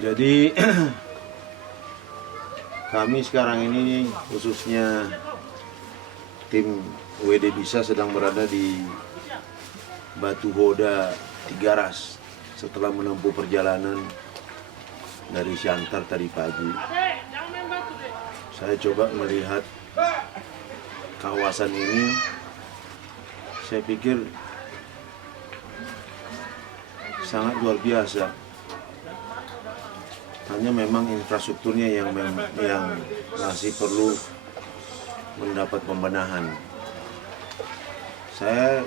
Jadi kami sekarang ini khususnya tim WD Bisa sedang berada di Batu Hoda Tigaras setelah menempuh perjalanan dari Siantar tadi pagi. Saya coba melihat kawasan ini, saya pikir sangat luar biasa. Hanya memang infrastrukturnya yang masih perlu mendapat pembenahan. Saya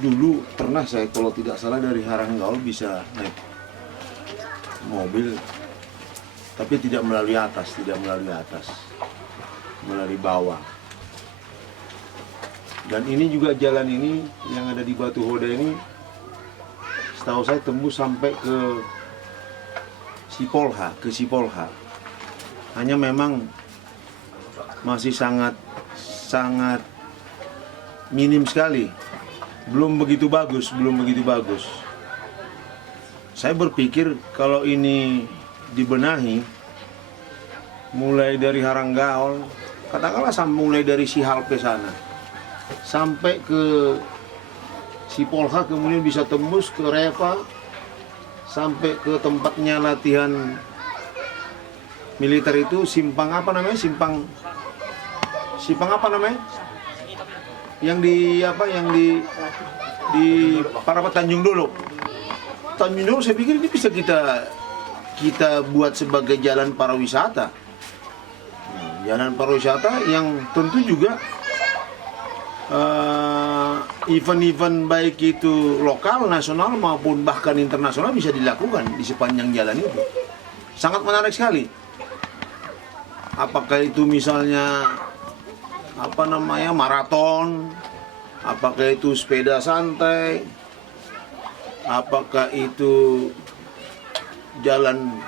dulu pernah, kalau tidak salah dari Haranggaol bisa naik mobil, tapi tidak melalui atas, melalui bawah. Dan ini juga jalan ini yang ada di Batu Hoda ini, setahu saya tembus sampai ke Sipolha. Hanya memang masih sangat minim sekali. Belum begitu bagus. Saya berpikir kalau ini dibenahi mulai dari Haranggaol, katakanlah mulai dari Sihalpe sana sampai ke Sipolha, kemudian bisa tembus ke Reva sampai ke tempatnya latihan militer itu, simpang apa namanya? Simpang apa namanya? Yang di Parapat Tanjung Dolo. Saya pikir ini bisa kita buat sebagai jalan pariwisata. Jalan pariwisata yang tentu juga event-event baik itu lokal, nasional maupun bahkan internasional bisa dilakukan di sepanjang jalan itu. Sangat menarik sekali. Apakah itu misalnya maraton, apakah itu sepeda santai, apakah itu jalan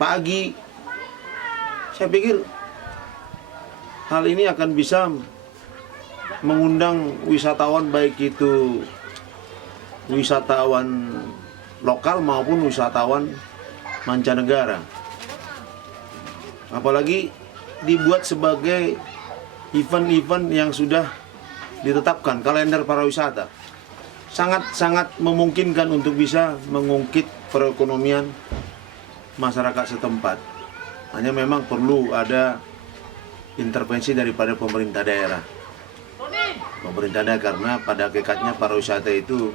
pagi. Saya pikir hal ini akan bisa mengundang wisatawan, baik itu wisatawan lokal maupun wisatawan mancanegara. Apalagi dibuat sebagai event-event yang sudah ditetapkan, kalender pariwisata. Sangat memungkinkan untuk bisa mengungkit perekonomian masyarakat setempat. Hanya memang perlu ada intervensi daripada pemerintah daerah. Karena pada hakikatnya pariwisata itu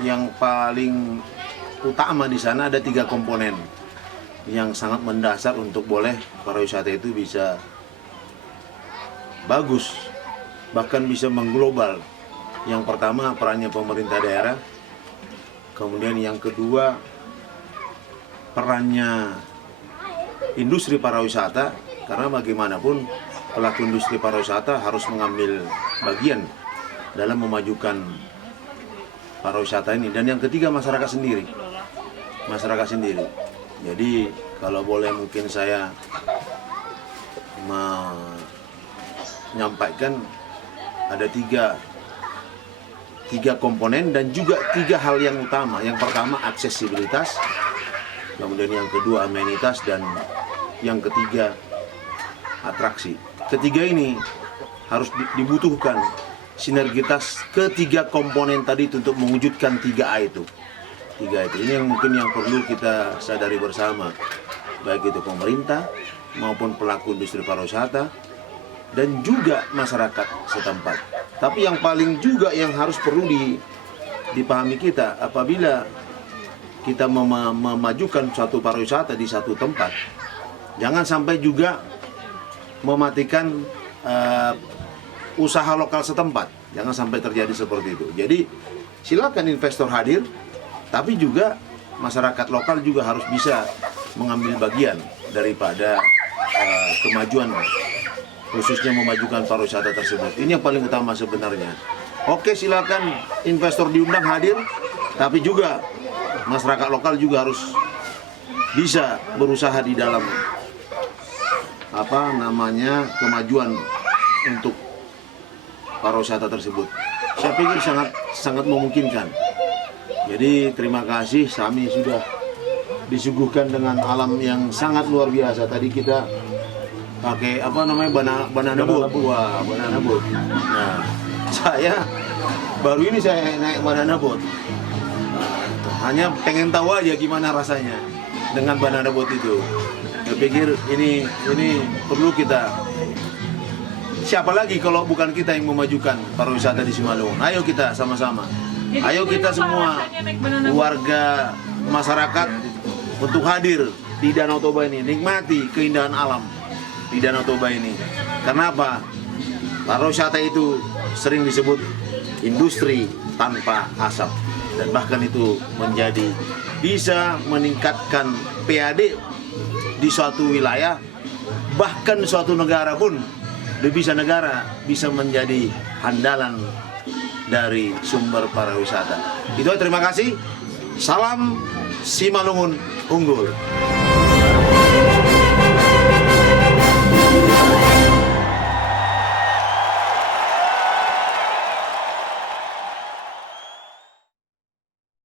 yang paling utama di sana ada 3 komponen yang sangat mendasar untuk boleh pariwisata itu bisa bagus, bahkan bisa mengglobal. Yang pertama perannya pemerintah daerah, kemudian yang kedua perannya industri pariwisata, karena bagaimanapun pelaku industri pariwisata harus mengambil bagian dalam memajukan pariwisata ini. Dan yang ketiga masyarakat sendiri. Jadi kalau boleh mungkin saya menyampaikan ada tiga komponen dan juga 3 hal yang utama. Yang pertama aksesibilitas, kemudian yang kedua amenitas, dan yang ketiga atraksi. Ketiga ini harus dibutuhkan sinergitas ketiga komponen tadi untuk mewujudkan 3A itu. Ini yang mungkin yang perlu kita sadari bersama, baik itu pemerintah maupun pelaku industri pariwisata dan juga masyarakat setempat. Tapi yang paling juga yang harus perlu dipahami kita, apabila kita memajukan suatu pariwisata di satu tempat, jangan sampai juga mematikan usaha lokal setempat. Jangan sampai terjadi seperti itu. Jadi silakan investor hadir, tapi juga masyarakat lokal juga harus bisa mengambil bagian daripada kemajuan, khususnya memajukan pariwisata tersebut. Ini yang paling utama sebenarnya. Oke, silakan investor diundang hadir, tapi juga masyarakat lokal juga harus bisa berusaha di dalam kemajuan untuk pariwisata tersebut. Saya pikir sangat memungkinkan. Jadi terima kasih, kami sudah disuguhkan dengan alam yang sangat luar biasa. Tadi kita pakai apa namanya banana boat. Wah, banana boat. Nah, saya baru ini saya naik banana boat. Hanya pengen tahu aja gimana rasanya dengan banana boat itu. Saya pikir ini perlu kita. Siapa lagi kalau bukan kita yang memajukan pariwisata di Simalungun? Ayo kita sama-sama. Ayo kita semua warga masyarakat untuk hadir di Danau Toba ini, nikmati keindahan alam di Danau Toba ini. Karena apa? Pariwisata itu sering disebut industri tanpa asap, dan bahkan itu menjadi bisa meningkatkan PAD di suatu wilayah, bahkan suatu negara pun bisa menjadi andalan dari sumber pariwisata. Itu terima kasih. Salam Simalungun unggul.